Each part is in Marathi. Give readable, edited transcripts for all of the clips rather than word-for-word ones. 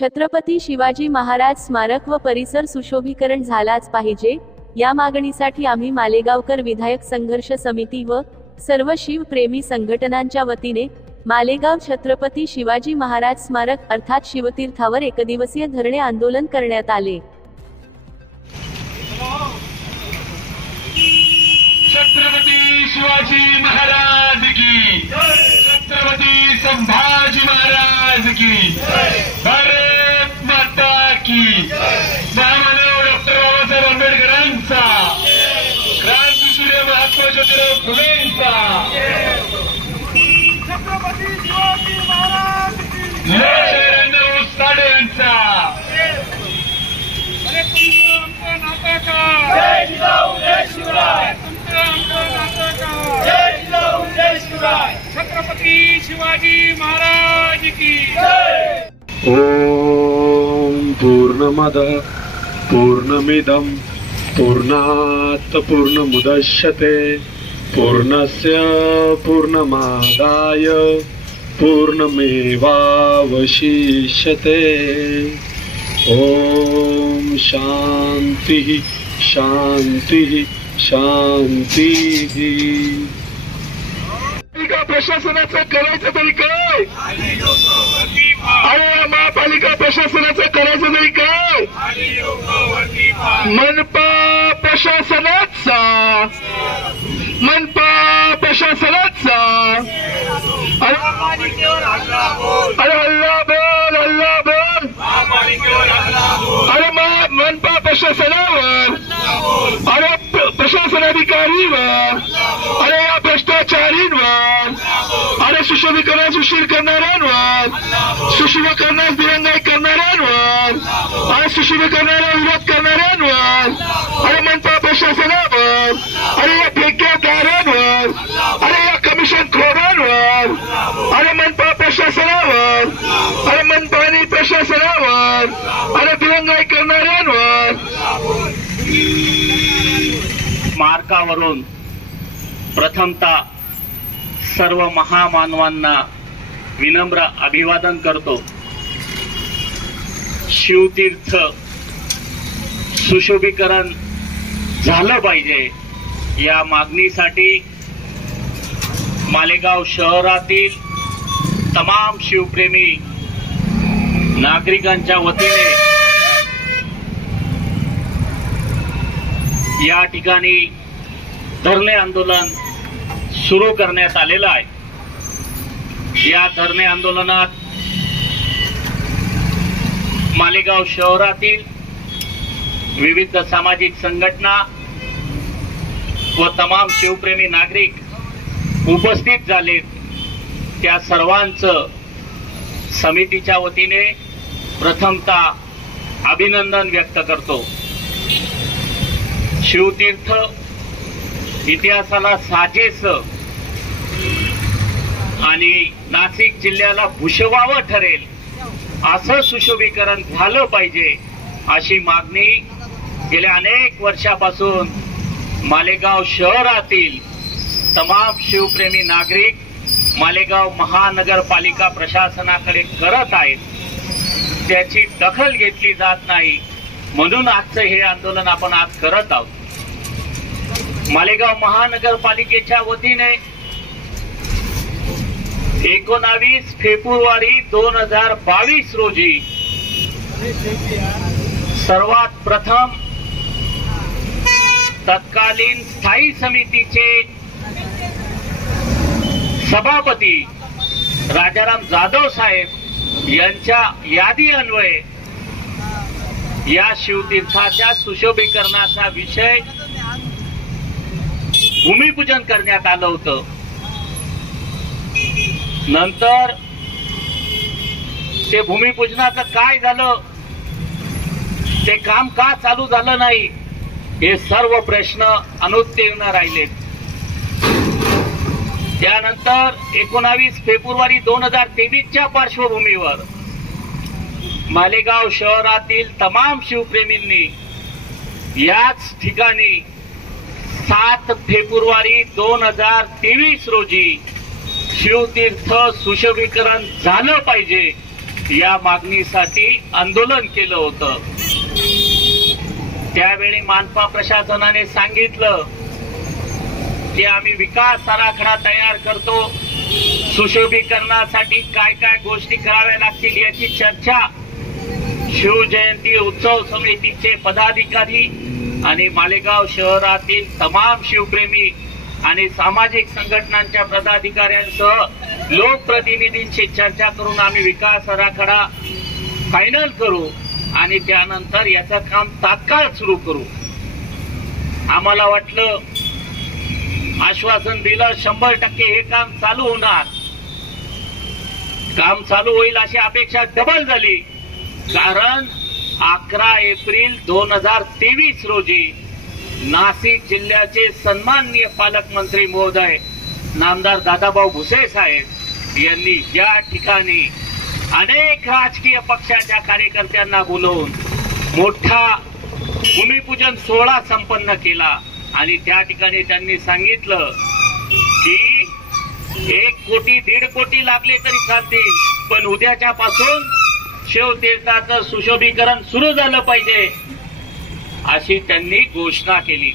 छत्रपती शिवाजी महाराज स्मारक व परिसर सुशोभीकरण झालाच पाहिजे, या मागणीसाठी आम्ही मालेगावकर विधायक संघर्ष समिती व सर्व शिवप्रेमी संघटनांच्या वतीने मालेगाव छत्रपती शिवाजी महाराज स्मारक अर्थात शिवतीर्थावर एकदिवसीय धरणे आंदोलन करण्यात आले। छत्रपती शिवाजी महाराज की जय, छत्रपती संभाजी महाराज की जय, भारत माता की जय, महामानव डॉक्टर बाबासाहेब आंबेडकरांचा, क्रांतीसूर्य महात्मा ज्योतिराव फुलेंचा, छत्रपती शिवाजी महाराज की लोकशाहीराव साठे यांचा, अरे तुमचं आमचं नातं का जय जिजाऊ जय शिवराय, तुमचं आमचं नातं का जय जिजाऊ जय शिवराय, छत्रपती शिवाजी महाराज की जय। ओम पूर्णमदः पूर्णमिदं पूर्णात् पूर्णमुदच्यते पूर्णस्य पूर्णमादाय पूर्णमेवावशिष्यते। ओम शांति शांति शांति। पालिका प्रशासनाचं करायचं तरी काय? अरे या महापालिका प्रशासनाचं करायचं तरी काय? मनपा प्रशासनाचा अरे अल्लाह बोल अल्लाह बोल, अरे मनपा प्रशासनावर, अरे प्रशासनाधिकारीवर, अरे या भ्रष्टाचारींवर, अरे सुशोभीकरणास उशीर करणाऱ्यांवर, सुशोभीकरणास दिरंगाई करणाऱ्यांवर, अरे सुशोभीकरणाला विरोध करणाऱ्यांवर, अरे मनपा प्रशासनावर, अरे या ठेकेदारांवर, अरे या कमिशन खोरांवर, अरे मनपा प्रशासनावर, अरे मनपानी प्रशासनावर, अरे दिरंगाई करणाऱ्यांवर। मार्गावरून प्रथमतः सर्व महामानवांना विनम्र अभिवादन करतो। शिवतीर्थ सुशोभीकरण झालं पाहिजे या मागणीसाठी मालेगाव शहरातील तमाम शिवप्रेमी नागरिकांच्या वतीने या ठिकाणी धरणे आंदोलन सुरू करण्यात आलेलं आहे। या धरणे आंदोलनात मालेगाव शहरातील विविध सामाजिक संघटना व तमाम शिवप्रेमी नागरिक उपस्थित झालेत। त्या सर्वांचं समितीच्या वतीने प्रथमतः अभिनंदन व्यक्त करतो। शिवतीर्थ इतिहासाला साजेस आणि नाशिक जिल्ह्याला भूषवावं ठरेल असं सुशोभीकरण झालं पाहिजे अशी मागणी गेल्या अनेक वर्षापासून मालेगाव शहरातील तमाम शिवप्रेमी नागरिक मालेगाव महानगरपालिका प्रशासनाकडे करत आहेत। त्याची दखल घेतली जात नाही, म्हणून आजचं हे आंदोलन आपण आज करत आहोत। मालेगाव महानगरपालिकेच्या वतीने 19 फेब्रुवारी 2022 रोजी सर्वात प्रथम तत्कालीन स्थायी समितीचे सभापती राजाराम जाधव साहेब यांच्या यादी अन्वये या शिवतीर्थाच्या सुशोभीकरणाचा विषय भूमिपूजन करण्यात आलं होतं। नंतर ते भूमिपूजनाचं काय झालं, ते काम का चालू झालं नाही, हे सर्व प्रश्न अनुत्तीर्ण राहिले। त्यानंतर 19 फेब्रुवारी 2023च्या पार्श्वभूमीवर मालेगाव शहरातील तमाम शिवप्रेमींनी याच ठिकाणी 7 फेब्रुवारी 2023 रोजी शिवतीर्थ सुशोभीकरण झालं पाहिजे या मागणीसाठी आंदोलन केलं होतं. त्यावेळी मानपा प्रशासनाने सांगितलं की आम्ही विकास आराखडा तयार करतो, सुशोभीकरणासाठी काय काय गोष्टी कराव्या लागतील याची चर्चा शिवजयंती उत्सव समितीचे पदाधिकारी आणि मालेगाव शहरातील तमाम शिवप्रेमी आणि सामाजिक संघटनांच्या पदाधिकाऱ्यांसह लोकप्रतिनिधींची चर्चा करून आम्ही विकास आराखडा फायनल करू आणि त्यानंतर याचं काम तात्काळ सुरू करू. आम्हाला वाटलं, आश्वासन दिलं 100% हे काम चालू होणार. काम चालू होईल अशी अपेक्षा डबल झाली, कारण 11 एप्रिल 2023 रोजी नाशिक जिल्ह्याचे सन्माननीय पालकमंत्री महोदय नामदार दादाभाऊ भुसे साहेब यांनी या ठिकाणी अनेक राजकीय पक्षाच्या कार्यकर्त्यांना बोलवून मोठा भूमिपूजन सोहळा संपन्न केला आणि त्या ठिकाणी त्यांनी सांगितलं की 1 कोटी 1.5 कोटी लागले तरी चालतील, पण उद्याच्या पासून शिवतीर्थाचं सुशोभीकरण सुरू झालं पाहिजे अशी त्यांनी घोषणा केली.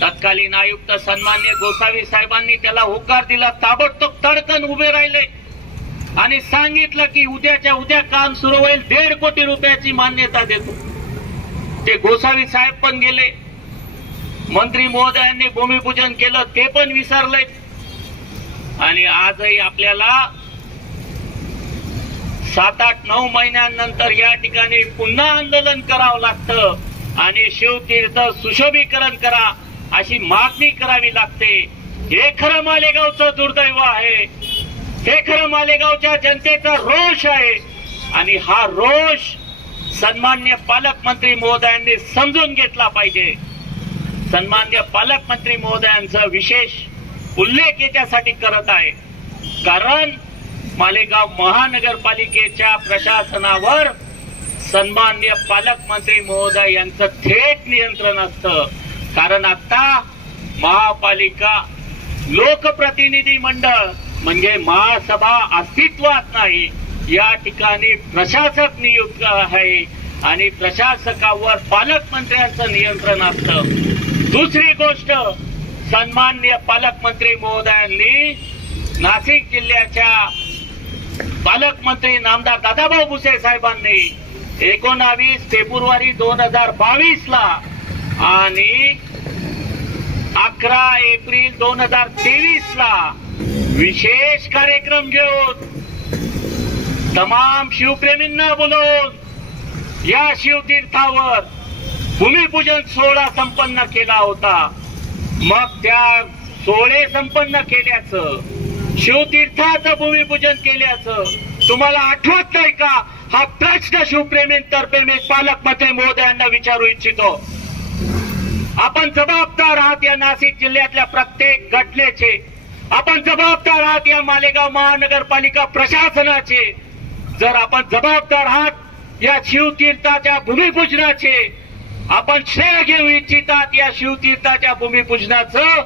तत्कालीन आयुक्त सन्मान्य गोसावी साहेबांनी त्याला होकार दिला. ताबडतोब तडकन उभे राहिले आणि सांगितलं की उद्याच्या उद्या काम सुरू होईल, 1.5 कोटी रुपयाची मान्यता देतो. ते गोसावी साहेब पण गेले. मंत्री महोदयांनी भूमिपूजन केलं, ते पण विसरले. आणि आजही आपल्याला 7-8-9 महिन्यानंतर या ठिकाणी पुन्हा आंदोलन करावं लागतं आणि शिवतीर्थ सुशोभीकरण करा अशी मागणी करावी लागते. हे खरं मालेगावचं दुर्दैव आहे, हे खरं मालेगावच्या जनतेचा रोष आहे आणि हा रोष सन्मान्य पालकमंत्री महोदयांनी समजून घेतला पाहिजे. सन्मान्य पालकमंत्री महोदयांचा विशेष उल्लेख याच्यासाठी करत आहे, कारण मालेगाव महानगरपालिकेच्या प्रशासनावर सन्मान्य पालकमंत्री महोदय यांचं थेट नियंत्रण असतं. कारण आता महापालिका लोकप्रतिनिधी मंडळ म्हणजे महासभा अस्तित्वात नाही. या ठिकाणी प्रशासक नियुक्त आहे आणि प्रशासकावर पालकमंत्र्यांचं नियंत्रण असतं. दुसरी गोष्ट, सन्मान्य पालकमंत्री महोदयांनी नाशिक जिल्ह्याच्या पालकमंत्री नामदार दादाभाऊ भुसे साहेबांनी 19 फेब्रुवारी 2022 ला आणि 11 एप्रिल 2023 ला विशेष कार्यक्रम घेऊन तमाम शिवप्रेमींना बोलवून या शिवतीर्थावर भूमिपूजन सोहळा संपन्न केला होता. मग त्या सोहळे संपन्न केल्याचं, शिवतीर्थाचं भूमिपूजन केल्याचं तुम्हाला आठवत नाही का? हा प्रश्न शिवप्रेमींतर्फे मी पालकमंत्री महोदयांना विचारू इच्छितो. आपण जबाबदार आहात या नाशिक जिल्ह्यातल्या प्रत्येक घटनेचे. आपण जबाबदार आहात या मालेगाव महानगरपालिका प्रशासनाचे. जर आपण जबाबदार आहात या शिवतीर्थाच्या भूमिपूजनाचे, आपण श्रेय घेऊ इच्छितात या शिवतीर्थाच्या भूमिपूजनाचं,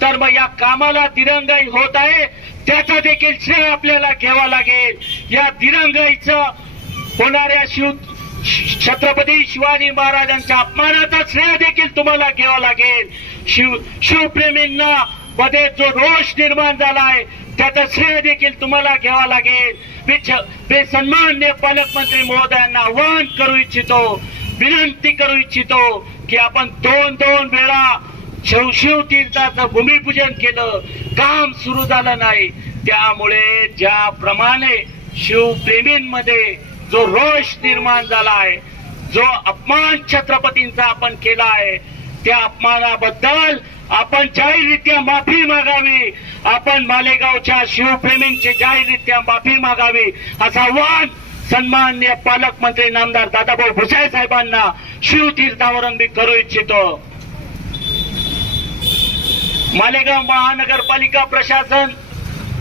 तर मग या कामाला दिरंगाई होत आहे त्याचं देखील श्रेय आपल्याला घ्यावं लागेल. या दिरंगाईचं होणाऱ्या छत्रपती शिवाजी महाराजांच्या अपमानाचा श्रेय देखील तुम्हाला घ्यावा लागेल. शिवप्रेमींना मध्ये जो रोष निर्माण झालाय त्याचं श्रेय देखील तुम्हाला घ्यावा लागेल. मी सन्माननीय पालकमंत्री महोदयांना आवाहन करू इच्छितो, विनंती करू इच्छितो की आपण 2 वेळा शिवतीर्थाचं भूमिपूजन केलं, काम सुरू झालं नाही. त्यामुळे ज्याप्रमाणे शिवप्रेमींमध्ये जो रोष निर्माण झाला आहे, जो अपमान छत्रपतींचा आपण केला आहे, त्या अपमानाबद्दल आपण जाहीररित्या माफी मागावी. आपण मालेगावच्या शिवप्रेमींची जाहीररित्या माफी मागावी असं आवाहन सन्माननीय पालकमंत्री नामदार दादाभाऊ भुसे साहेबांना शिवतीर्थावरून मी करू इच्छितो. मालेगाव महानगरपालिका प्रशासन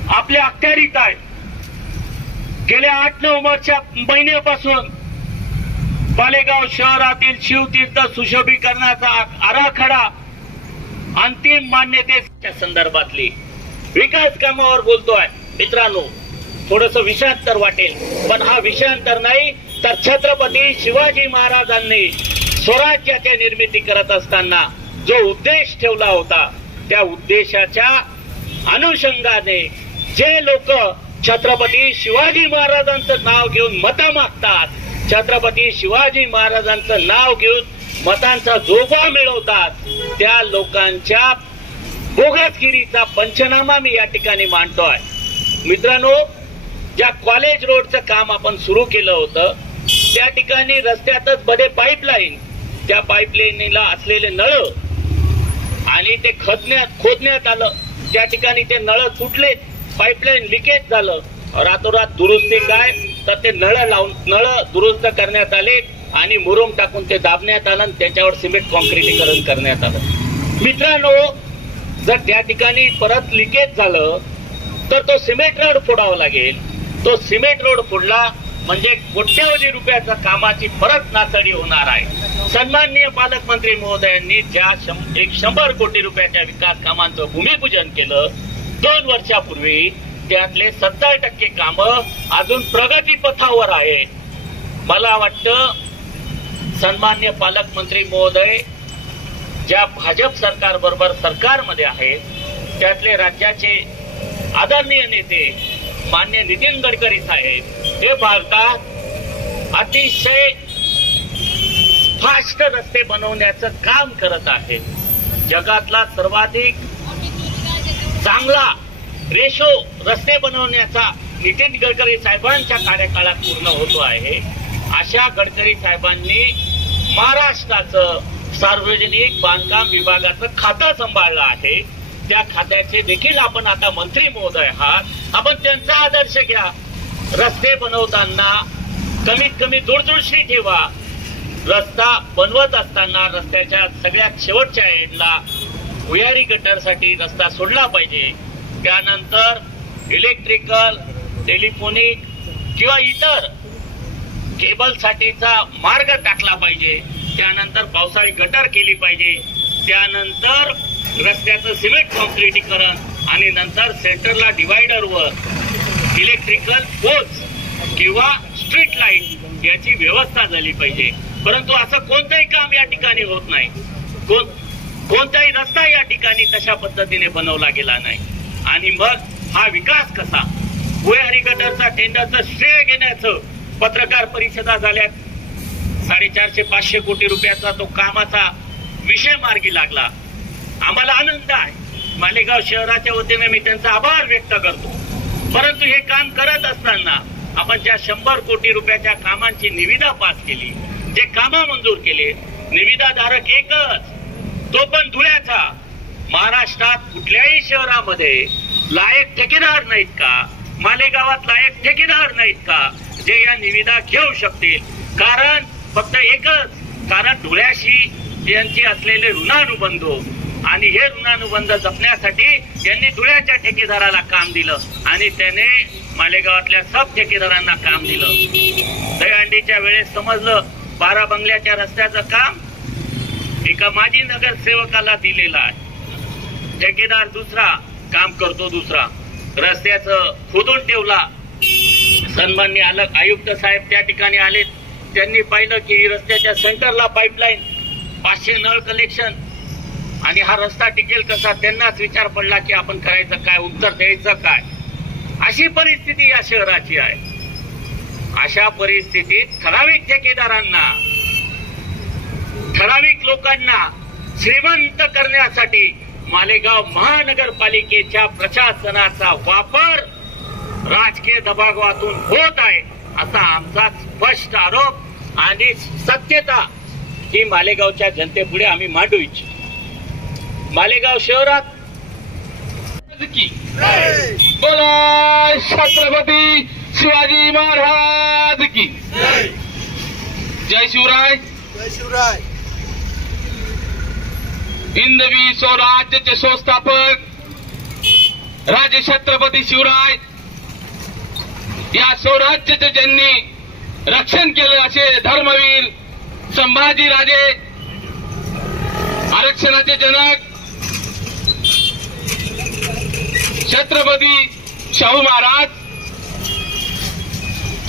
आपल्या अखत्यारीत आहे. गेल्या 8-9 महिन्यापासून मालेगाव शहरातील शिवतीर्थ सुशोभीकरणाचा आराखडा अंतिम मान्यतेच्या संदर्भातली विकास कामावर बोलतोय. मित्रांनो, थोडस विषांतर वाटेल, पण हा विषांतर नाही, तर छत्रपती शिवाजी महाराजांनी स्वराज्याची निर्मिती करत असताना जो उद्देश ठेवला होता, त्या उद्देशाच्या अनुषंगाने जे लोक छत्रपती शिवाजी महाराजांचं नाव घेऊन मतं मागतात, छत्रपती शिवाजी महाराजांचं नाव घेऊन मतांचा जोगवा मिळवतात, त्या लोकांच्या बोगसगिरीचा पंचनामा मी या ठिकाणी मांडतोय. मित्रांनो, ज्या कॉलेज रोडचं काम आपण सुरू केलं होतं, त्या ठिकाणी रस्त्यातच बडे पाईपलाईन, त्या पाईपलाईनला असलेले नळ आणि ते खोदण्यात आलं, त्या ठिकाणी ते नळ तुटले, पाईपलाईन लिकेज झालं. रातोरात दुरुस्ती काय, तर ते नळ दुरुस्त करण्यात आले आणि मुरुम टाकून ते दाबण्यात आलं, त्याच्यावर सिमेंट कॉन्क्रिटीकरण करण्यात आलं. मित्रांनो, जर त्या ठिकाणी परत लिकेज झालं तर तो सिमेंट रोड फोडावा लागेल. तो सिमेंट रोड फोडला म्हणजे कोट्यवधी रुपयाच्या कामाची परत नासडी होणार आहे. सन्माननीय पालकमंत्री महोदयांनी ज्या 100 कोटी रुपयाच्या विकास कामांचं भूमिपूजन केलं 2 वर्षापूर्वी, त्यातले 70% कामं अजून प्रगतीपथावर आहे. मला वाटतं सन्माननीय पालकमंत्री महोदय ज्या भाजप सरकार बरोबर सरकारमध्ये आहेत, त्यातले राज्याचे आदरणीय नेते माननीय नितीन गडकरी साहेब हे भारतात अतिशय फास्ट रस्ते बनवण्याचं काम करत आहेत. जगातला सर्वाधिक चांगला रेशो रस्ते बनवण्याचा नितीन गडकरी साहेबांच्या कार्यकाळात पूर्ण होतो आहे. अशा गडकरी साहेबांनी महाराष्ट्राचं सार्वजनिक बांधकाम विभागाचं खातं सांभाळलं आहे. त्या खात्याचे देखील आपण आता मंत्री महोदय आहात, आपण त्यांचा आदर्श घ्या. रस्ते बनवताना कमीत कमी दूरदृष्टी ठेवा. रस्ता बनवत असताना रस्त्याच्या सगळ्यात शेवटच्या एंडला भुयारी गटरसाठी रस्ता सोडला पाहिजे. त्यानंतर इलेक्ट्रिकल, टेलिफोनिक किंवा इतर केबलसाठीचा मार्ग टाकला पाहिजे. त्यानंतर पावसाळी गटर केली पाहिजे. त्यानंतर रस्त्याचं सिमेंट कॉन्क्रिटीकरण आणि नंतर सेंटरला डिवायडरवर इलेक्ट्रिकल पोल्स किंवा स्ट्रीट लाईट याची व्यवस्था झाली पाहिजे. परंतु असं कोणतंही काम या ठिकाणी होत नाही. कोणताही रस्ता या ठिकाणी तशा पद्धतीने बनवला गेला नाही. आणि मग हा विकास कसा? भुयारी गटरचा टेंडरचं श्रेय घेण्याचं पत्रकार परिषदा झाल्यात. 450-500 कोटी रुपयाचा तो कामाचा विषय मार्गी लागला. आम्हाला आनंद आहे. मालेगाव शहराच्या वतीने मी त्यांचा आभार व्यक्त करतो. परंतु हे काम करत असताना आपण ज्या 100 कोटी रुपयाच्या कामांची निविदा पास केली, जे कामं मंजूर केले, निविदाधारक एकच, तो पण धुळ्याचा. महाराष्ट्रात कुठल्याही शहरामध्ये लायक ठेकेदार नाहीत का? मालेगावात लायक ठेकेदार नाहीत का जे या निविदा घेऊ शकतील? कारण फक्त एकच, कारण धुळ्याशी यांची असलेले ऋणानुबंध आणि हे ऋणानुबंध जपण्यासाठी यांनी धुळ्याच्या ठेकेदाराला काम दिलं आणि त्याने मालेगावातल्या सब ठेकेदारांना काम दिलं. दहीहंडीच्या वेळेस समजलं 12 बंगल्याच्या रस्त्याचं काम एका माजी नगरसेवकाला दिलेलं आहे. ठेकेदार दुसरा, काम करतो दुसरा. रस्त्याचं खोदून ठेवला. सन्माननीय आयुक्त साहेब त्या ठिकाणी आले. त्यांनी पाहिलं की रस्त्याच्या सेंटरला पाईपलाईन, 500 नळ कलेक्शन आणि हा रस्ता टिकेल कसा? त्यांनाच विचार पडला की आपण करायचं काय, उत्तर द्यायचं काय? अशी परिस्थिती या शहराची आहे. अशा परिस्थितीत ठराविक ठेकेदारांना, ठराविक लोकांना श्रीमंत करण्यासाठी मालेगाव महानगरपालिकेच्या प्रशासनाचा वापर राजकीय दबावातून होत आहे असा आमचा स्पष्ट आरोप आणि सत्यता ही मालेगावच्या जनतेपुढे आम्ही मांडू इच्छितो. मालेगाव शहरात बोला छत्रपती शिवाजी महाराज की जय शिवराय. जय शिवराय. हिंदवी स्वराज्याचे संस्थापक राजे छत्रपती शिवराय, या स्वराज्याचे ज्यांनी रक्षण केले असे धर्मवीर संभाजी राजे, आरक्षणाचे जनक छत्रपती शाहू महाराज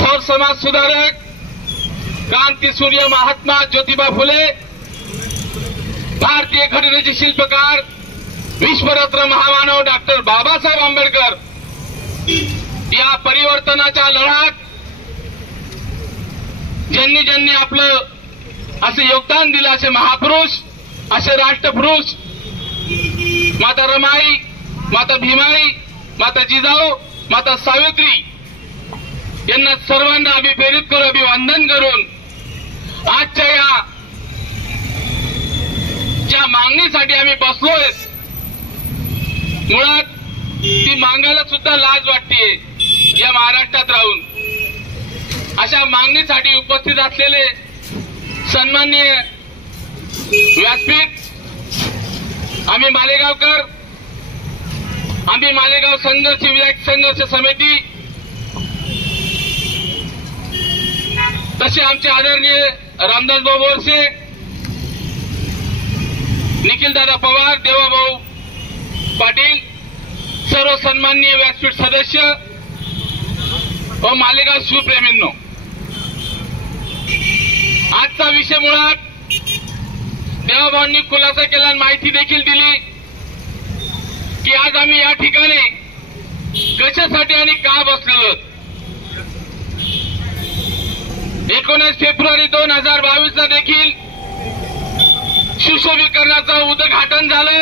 थोर समाज सुधारक क्रांतीसूर्य महात्मा ज्योतिबा फुले, भारतीय घटनेचे शिल्पकार विश्वरत्न महामानव डॉक्टर बाबासाहेब आंबेडकर या परिवर्तनाच्या लढ्यात ज्यांनी ज्यांनी आपलं असे योगदान दिलं, असे महापुरुष, असे राष्ट्रपुरुष, माता रमाई, माता भीमाई, माता जिजाऊ, माता सावित्री यांना सर्वांना आम्ही प्रेरित करून अभिवादन करून आजच्या या ज्या मागणीसाठी आम्ही बसलोय, मुळात ती मागायला सुद्धा लाज वाटतेय या महाराष्ट्रात राहून. अशा मागणीसाठी उपस्थित असलेले सन्माननीय व्यासपीठ, आम्ही मालेगावकर, आम्ही मालेगाव विधायक संघर्ष समिती, तसे आमचे आदरणीय रामदासभाऊ बोरसे, निखिलदादा पवार, देवाभाऊ पाटील, सर्व सन्माननीय व्यासपीठ सदस्य व मालेगाव शिवप्रेमींनो, आजचा विषय मुळात देवाभाऊंनी खुलासा केला आणि माहिती देखील दिली की आज आम्ही या ठिकाणी कशासाठी आणि का बसलेलो. 19 फेब्रुवारी 2022 ला देखील सुशोभीकरणाचं उद्घाटन झालं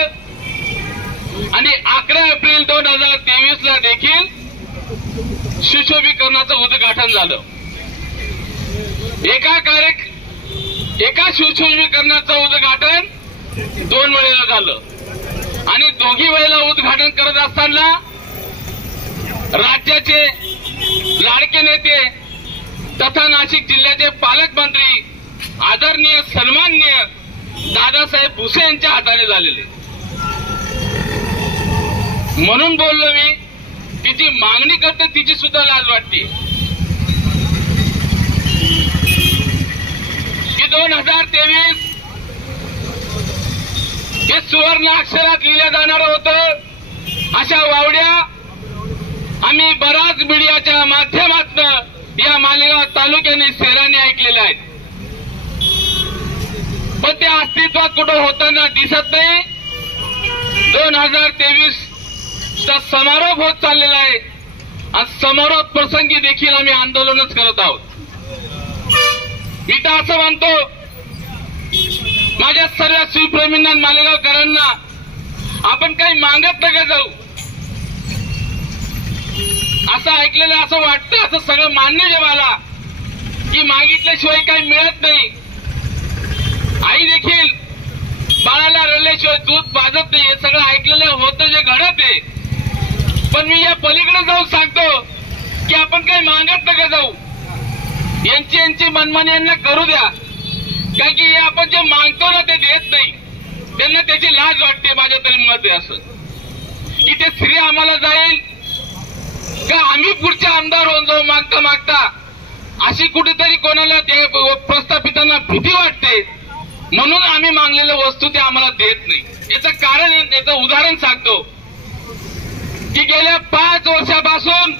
आणि 11 एप्रिल 2023 ला देखील सुशोभीकरणाचं उद्घाटन झालं. एका सुशोभीकरणाचं उद्घाटन 2 वेळेला झालं आणि दोघी वेळेला उद्घाटन करत असताना राज्याचे लाडके नेते तथा नाशिक जिल्ह्याचे पालकमंत्री आदरणीय सन्माननीय दादासाहेब भुसे यांच्या हाताने झालेले. म्हणून बोललो मी, तिची मागणी करते तिची सुद्धा लाज वाटते की 2023 हे सुवर्ण अक्षरात लिहिलं जाणार होतं. अशा वावड्या आम्ही बराच मीडियाच्या माध्यमातून या मालेगाव तालुक्याने शहराने ऐकलेल्या आहेत, पण ते अस्तित्वात कुठं होताना दिसत नाही. 2023 चा समारोप होत चाललेला आहे आणि समारोप प्रसंगी देखील आम्ही आंदोलनच करत आहोत. मी तर असं म्हणतो माझ्या सर्व शिवप्रेमींना, मालेगावकरांना, आपण काही मागत नका जाऊ. असं ऐकलेलं असं वाटतं, असं सगळं मान्य आहे मला की मागितल्याशिवाय काही मिळत नाही. आई देखील बाळाला रडल्याशिवाय दूध पाजत नाही, हे सगळं ऐकलेलं होतं जे घडत आहे. पण मी या पलीकडे जाऊन सांगतो की आपण काही मागत नका जाऊ. यांची मनमानी यांना करू द्या, कारण की आपण जे मागतो ना ते देत नाही. त्यांना त्याची लाज वाटते. माझ्या तरी मत आहे असं की ते श्री आम्हाला जाईल का आम्ही पुढचे आमदार होऊन जाऊ मागता मागता, अशी कुठेतरी कोणाला प्रस्थापितांना भीती वाटते. म्हणून आम्ही मागलेल्या वस्तू ते आम्हाला देत नाही. याचं कारण, याचं उदाहरण सांगतो की गेल्या 5 वर्षापासून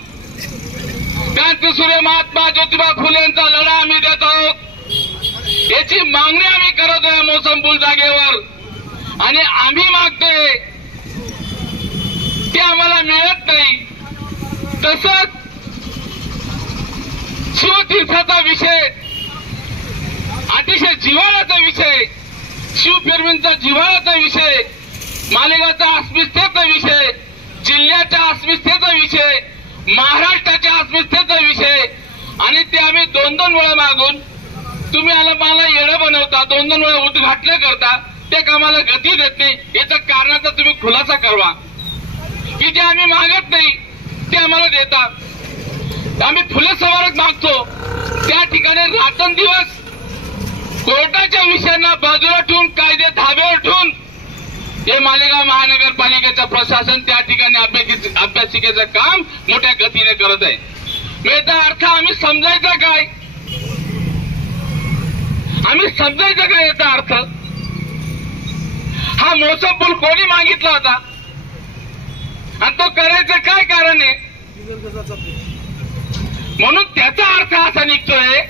क्रांतीसूर्य महात्मा ज्योतिबा फुले यांचा लढा आम्ही देत आहोत. याची मागणी आम्ही करतोय मोसंबूल जागेवर आणि आम्ही मागतोय ते आम्हाला मिळत नाही. तसंच शिवतीर्थाचा विषय अतिशय जिव्हाळ्याचा विषय, शिवप्रेमींचा जिव्हाळ्याचा विषय, मालेगावचा अस्मितेचा विषय, जिल्ह्याच्या अस्मितेचा विषय, महाराष्ट्राच्या अस्मितेचा विषय आणि ते आम्ही 2-2 वेळा मागून तुम्ही मला येणं बनवता, 2-2 वेळा उद्घाटन करता, ते कामाला गती देत नाही. याचा कारणाचा तुम्ही खुलासा करवा की जे आम्ही मागत नाही ते आम्हाला देता. आम्ही फुले समारक मागतो त्या ठिकाणी रात्रंदिवस कोर्टाच्या विषयांना बाजूला ठेवून, कायदे धाब्यावर ठेवून हे मालेगाव महानगरपालिकेचं प्रशासन त्या ठिकाणी अभ्यासिकेचं काम मोठ्या गतीने करत आहे. याचा अर्थ आम्ही समजायचा काय? आम्ही समजायचं काय याचा अर्थ? हा मोसम पूल कोणी मागितला होता आणि तो करायचं काय कारण आहे? म्हणून त्याचा अर्थ असा निघतोय,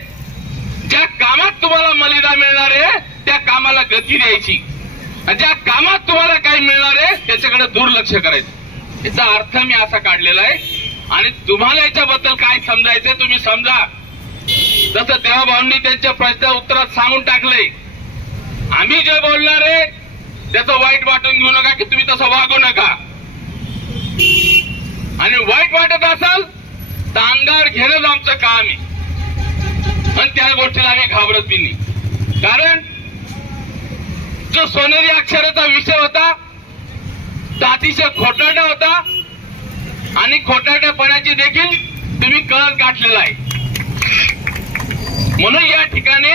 ज्या कामात तुम्हाला मलिदा मिळणार आहे त्या कामाला गती द्यायची, आणि ज्या कामात तुम्हाला काय मिळणार आहे त्याच्याकडे दुर्लक्ष करायचं. याचा अर्थ मी असा काढलेला आहे. आणि तुम्हाला याच्याबद्दल काय समजायचंय तुम्ही समजा. जसं देवाभाऊंनी त्यांच्या प्रश्न उत्तरात सांगून टाकलंय, आम्ही जे बोलणार आहे त्याचं वाईट वाटून घेऊ नका की तुम्ही तसं वागू नका, आणि वाईट वाटत असाल तर अंगावर घेणंच आमचं काम आहे. आणि त्या गोष्टीला आम्ही घाबरत बी नाही. कारण जो सोनेरी अक्षराचा विषय होता तो अतिशय खोटारडा होता, आणि खोटारड्यापणाची देखील तुम्ही कळस गाठलेला आहे. म्हणून या ठिकाणी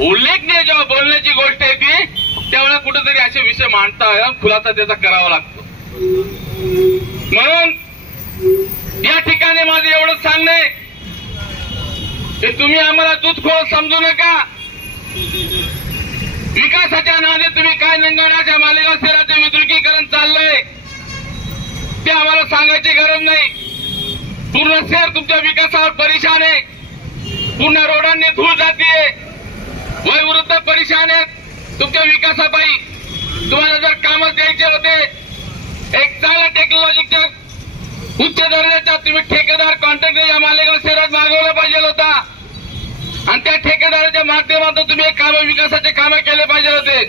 उल्लेखनीय जेव्हा बोलण्याची गोष्ट येते त्यावेळेला कुठेतरी असे विषय मांडता खुलासा त्याचा करावा लागतो. म्हणून या ठिकाणी माझं एवढंच सांगणं आहे की तुम्ही आम्हाला दूधखोर समजू नका. विकासाच्या नावाने तुम्ही काय नंगवण्याच्या मालेगाव शहराचे विद्रुकीकरण चाललंय ते आम्हाला सांगायची गरज नाही. पूर्ण शहर तुमच्या विकासावर परेशान आहे. पूर्ण रोडांनी धूळ जातीये. वयोवृद्ध परेशान आहेत तुमच्या विकासापायी. तुम्हाला जर कामच द्यायचे होते, एक चांगल्या टेक्नॉलॉजीच्या उच्च दर्जाचा तुम्ही ठेकेदार कॉन्ट्रॅक्टर या मालेगाव शहरात मागवला पाहिजे होता, आणि त्या ठेकेदाराच्या माध्यमातून तुम्ही विकासाचे कामं केले पाहिजे होते.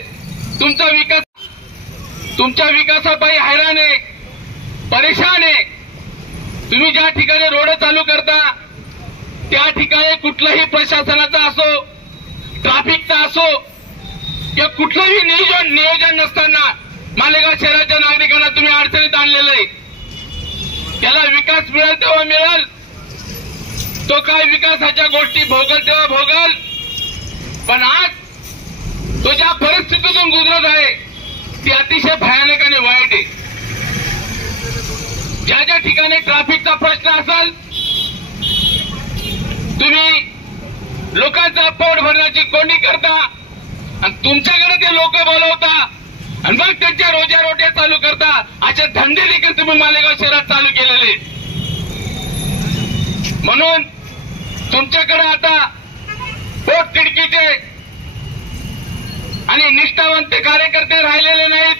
तुमच्या विकासापायी हैराण आहे, परेशान आहे. तुम्ही ज्या ठिकाणी रोड चालू करता त्या ठिकाणी कुठलंही प्रशासनाचा असो, ट्रॅफिकचा असो किंवा कुठलंही नियोजन नसताना मालेगाव शहराच्या नागरिकांना तुम्ही अडचणीत आणलेलं आहे. त्याला विकास मिळेल तेव्हा मिळेल, तो काय विकासाच्या गोष्टी भोगल तेव्हा भोगल. पण आज तो ज्या परिस्थितीतून गुजरत आहे ती अतिशय भयानक आणि वाईट आहे. ज्या ज्या ठिकाणी ट्रॅफिकचा प्रश्न असेल तुम्ही लोकांचा पोट भरण्याची कोंडी करता, आणि तुमच्याकडे ते लोक बोलवता आणि मग त्यांच्या रोज्या चालू करता. असे धंदे देखील तुम्ही मालेगाव शहरात चालू केलेले. म्हणून तुमच्याकडे आता पोट तिडकीचे आणि निष्ठावंत कार्यकर्ते राहिलेले नाहीत.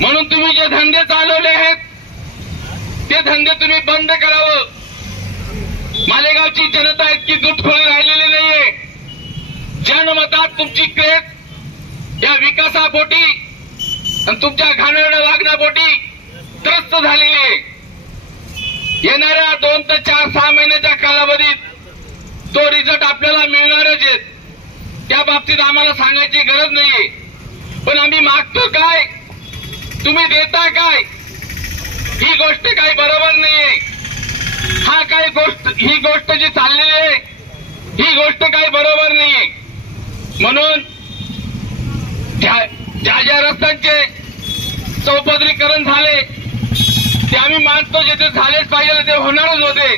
म्हणून तुम्ही जे धंदे चालवले आहेत ते धंदे तुम्ही बंद करावं. मालेगावची जनता इतकी दुधखोरी राहिलेली नाहीये. जनमतात तुमची क्रेज या विकासापोटी आणि तुमच्या घाणेरड्या वागण्यापोटी त्रस्त झालेली आहे. येणाऱ्या 2 ते 4, 6 महिन्याच्या कालावधीत तो रिझल्ट आपल्याला मिळणारच आहे. त्या बाबतीत आम्हाला सांगायची गरज नाहीये. पण आम्ही मागतो काय, तुम्ही देता काय, ही गोष्ट काही बरोबर नाहीये. ही गोष्ट जी चाललेली आहे ही गोष्ट काही बरोबर नाहीये. म्हणून ज्या रस्त्यांचे चौपदरीकरण झाले ते आम्ही मानतो, जिथे झालेच पाहिजे ते होणारच होते.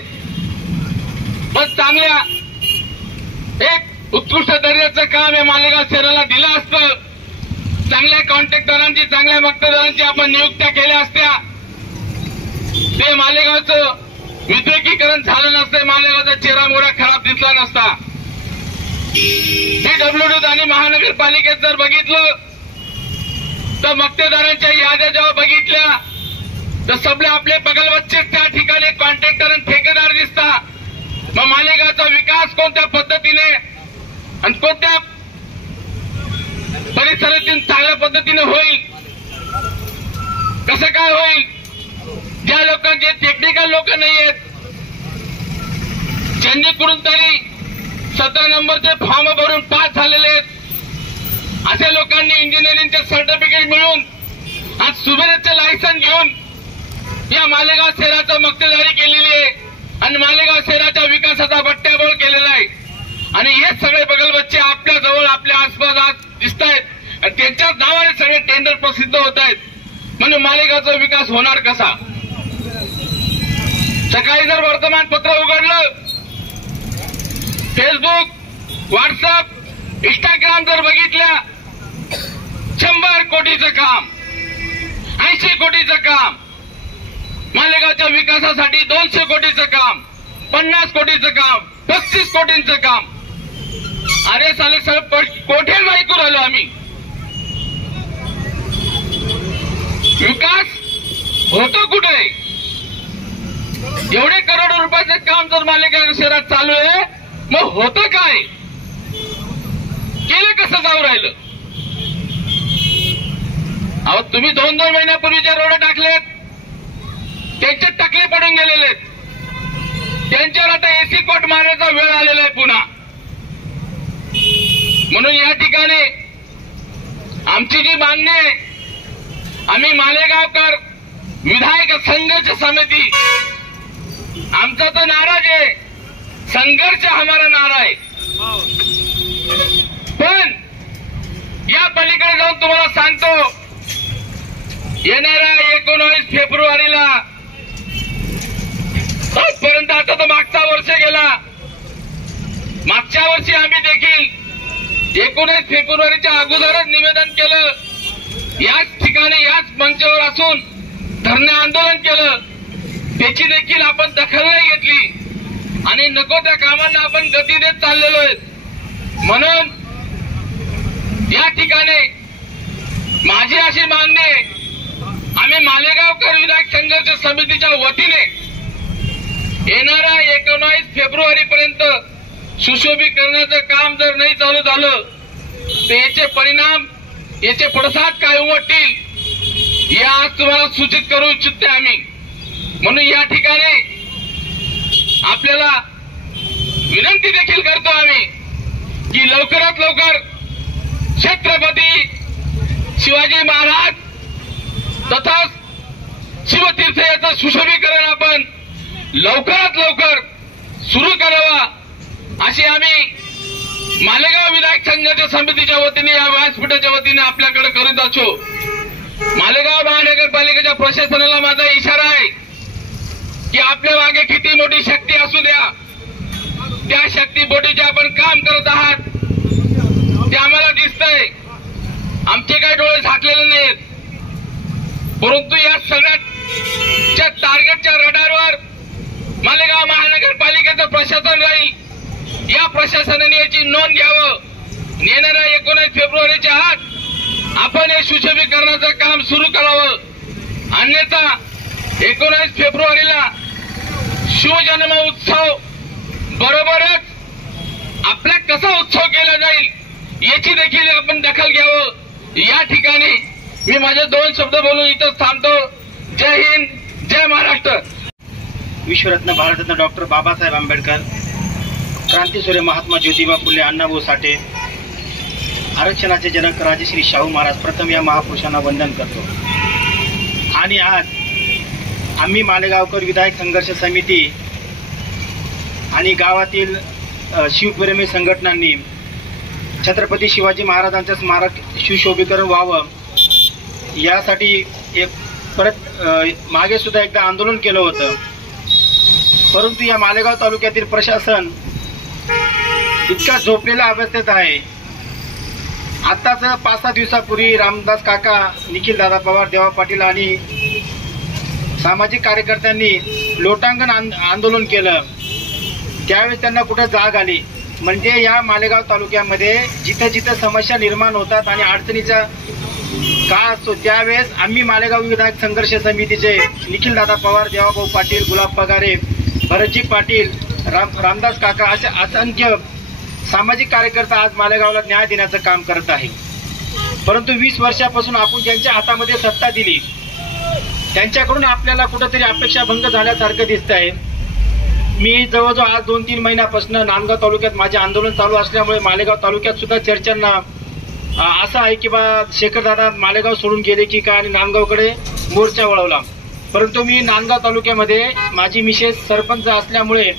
पण चांगल्या एक उत्कृष्ट दर्जाचं काम हे मालेगाव शहराला दिलं असतं. चांगल्या कॉन्ट्रॅक्टरांची, चांगल्या मक्तेदारांची आपण नियुक्त्या केल्या असत्या, ते मालेगावचं विद्रुकीकरण झालं नसतं, मालेगावचा चेहरा मोहरा खराब दिसला नसता. PWD आणि महानगरपालिकेत जर बघितलं तर मक्तेदारांच्या याद्या जेव्हा बघितल्या तर सगळे आपले बगलवच्चेच त्या ठिकाणी कॉन्ट्रॅक्टर आणि ठेकेदार दिसता. मग मालेगावचा विकास कोणत्या पद्धतीने आणि कोणत्या परिसरातून चांगल्या पद्धतीने होईल, कसं काय होईल? ज्या लोकांचे टेक्निकल लोक नाही आहेत, ज्यांनीकडून तरी 17 नंबरचे फॉर्म भरून पास झालेले आहेत, अशा लोकांनी इंजिनिअरिंगचे सर्टिफिकेट मिळून आज सुबेरेचे लायसन घेऊन या मालेगाव शहराचं मक्तेदारी केलेली आहे आणि मालेगाव शहराच्या विकासाचा बट्ट्याबोळ केलेला आहे. आणि हे सगळे बगलबच्चे आपल्या जवळ, आपल्या आसपास आज दिसत आहेत आणि त्यांच्याच नावाने सगळे टेंडर प्रसिद्ध होत आहेत. म्हणजे मालेगावचा विकास होणार कसा? सकाळी जर वर्तमानपत्र उघडलं, फेसबुक, व्हॉट्सअप, इंस्टाग्राम जर बघितल्या, 100 कोटीचं काम, 80 कोटीचं काम, मालेगावच्या विकासासाठी 200 कोटीचं काम, 50 कोटीचं काम, 35 कोटींचं काम. अरे साले सर कोठे ऐकून राहिलो आम्ही. विकास होतो कुठे? एवढे करोडो रुपयाचं काम जर मालेगाव शहरात चालू आहे, मग होतं काय? केलं कसं जाऊ राहिलं? अहो तुम्ही 2-2 महिन्यापूर्वीचे रोड टाकलेत, त्यांचे टकले पडून गेलेले आहेत. त्यांच्यावर आता एसी कोट मारण्याचा वेळ आलेला आहे पुन्हा. म्हणून या ठिकाणी आमची जी मागणी आहे, आम्ही मालेगावकर विधायक संघर्ष समिती, आमचा तो नाराज आहे, संघर्ष हमारा नारा आहे. पण या पलीकडे जाऊन तुम्हाला सांगतो, येणाऱ्या 19 फेब्रुवारीला आजपर्यंत आता तो मागचा वर्ष गेला. मागच्या वर्षी आम्ही देखील 19 फेब्रुवारीच्या अगोदरच निवेदन केलं. याच ठिकाणी याच मंचावर असून धरणे आंदोलन केलं. त्याची देखील आपण दखल नाही घेतली आणि नको त्या कामांना आपण गती देत चाललेलो आहे. म्हणून या ठिकाणी माझी अशी मागणी आहे, आम्ही मालेगावकर विधायक संघर्ष समितीच्या वतीने येणाऱ्या 19 फेब्रुवारीपर्यंत सुशोभीकरणाचं काम जर नाही चालू झालं तर याचे परिणाम, याचे पडसाद काय उमटतील या आज तुम्हाला सूचित करू इच्छितो आम्ही. म्हणून या ठिकाणी आपल्याला विनंती देखील करतो आम्ही की लवकरात लवकर छत्रपती शिवाजी महाराज तथा शिवतीर्थ याचं सुशोभीकरण आपण लवकरात लवकर सुरू करावा, अशी आम्ही मालेगाव विधायक संघर्ष समितीच्या वतीने या व्यासपीठाच्या वतीने आपल्याकडे करीत असो. मालेगाव महानगरपालिकेच्या प्रशासनाला माझा इशारा आहे की आपल्या मागे किती मोठी शक्ती असू द्या, त्या शक्तीपोटी जे आपण काम करत आहात ते आम्हाला दिसतंय. आमचे काही डोळे झाकलेले नाहीत, परंतु या सगळ्याच्या टार्गेटच्या रडारवर मालेगाव महानगरपालिकेचं प्रशासन राहील. या प्रशासनाने याची नोंद घ्यावं. येणाऱ्या 19 फेब्रुवारीच्या आत आपण हे सुशोभीकरणाचं काम सुरू करावं. अन्यथा 19 फेब्रुवारीला शिवजन्म उत्सव बरोबरच आपला कसा उत्सव केला जाईल याची देखील आपण दखल घ्यावं. या ठिकाणी मी माझे 2 शब्द बोलून इथं थांबतो. जय हिंद, जय महाराष्ट्र. विश्वरत्न भारतरत्न डॉक्टर बाबासाहेब आंबेडकर, क्रांतीसूर्य महात्मा ज्योतिबा फुले अण्णाभाऊ साठे, आरक्षणाचे जनक राजश्री शाहू महाराज, प्रथम या महापुरुषांना वंदन करतो. आणि आज आम्ही मालेगावकर विधायक संघर्ष समिती आणि गावातील शिवप्रेमी संघटनांनी छत्रपती शिवाजी महाराजांचं स्मारक सुशोभीकरण व्हावं यासाठी परत मागे सुद्धा एकदा आंदोलन केलं होतं. परंतु या मालेगाव तालुक्यातील प्रशासन इतका झोपलेल्या अवस्थेत आहे. आत्ताच 5-6 दिवसापूर्वी रामदास काका, निखिल दादा पवार, देवा पाटील आणि सामाजिक कार्यकर्त्यांनी लोटांगण आंदोलन केलं. त्यावेळेस त्यांना कुठं जाग आली. म्हणजे या मालेगाव तालुक्यामध्ये जिथं जिथं समस्या निर्माण होतात आणि अडचणीचा काळ असतो त्यावेळेस आम्ही मालेगाव विधायक संघर्ष समितीचे निखिल दादा पवार, देवाभाऊ पाटील, गुलाब पगारे, भरतजी पाटील, रामदास काका असे असंख्य सामाजिक कार्यकर्ता आज मालेगावला न्याय देण्याचं काम करत आहे. परंतु 20 वर्षापासून आपण ज्यांच्या हातामध्ये सत्ता दिली त्यांच्याकडून आपल्याला कुठंतरी अपेक्षाभंग झाल्यासारखं दिसत आहे. मी जवळजवळ आज 2-3 महिन्यापासून नांदगाव तालुक्यात माझे आंदोलन चालू असल्यामुळे मालेगाव तालुक्यात सुद्धा चर्चांना असं आहे की बा शेखरदादा मालेगाव सोडून गेले की काय आणि नांदगावकडे मोर्चा वळवला. परंतु मी नांदगाव तालुक्यामध्ये माझी मिसेस सरपंच असल्यामुळे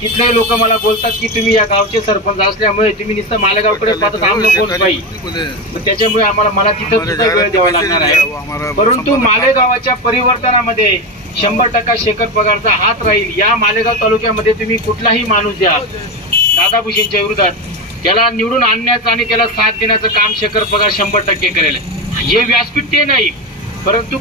तिथले लोक मला बोलतात की तुम्ही या गावचे सरपंच असल्यामुळे तुम्ही नुसतं मालेगावकडे पाहतात, आम्हाला कोण पाहिजे. त्याच्यामुळे मला तिथं सुद्धा वेळ द्यावा लागणार आहे. परंतु मालेगावाच्या परिवर्तनामध्ये 100% शेखर पगारचा हात राहील. या मालेगाव तालुक्यामध्ये तुम्ही कुठलाही माणूस द्या दादा भुसेंच्या विरोधात, त्याला निवडून आणण्याचं आणि त्याला साथ देण्याचं काम शेखर पगार 100% करेल. हे व्यासपीठ ते नाही, परंतु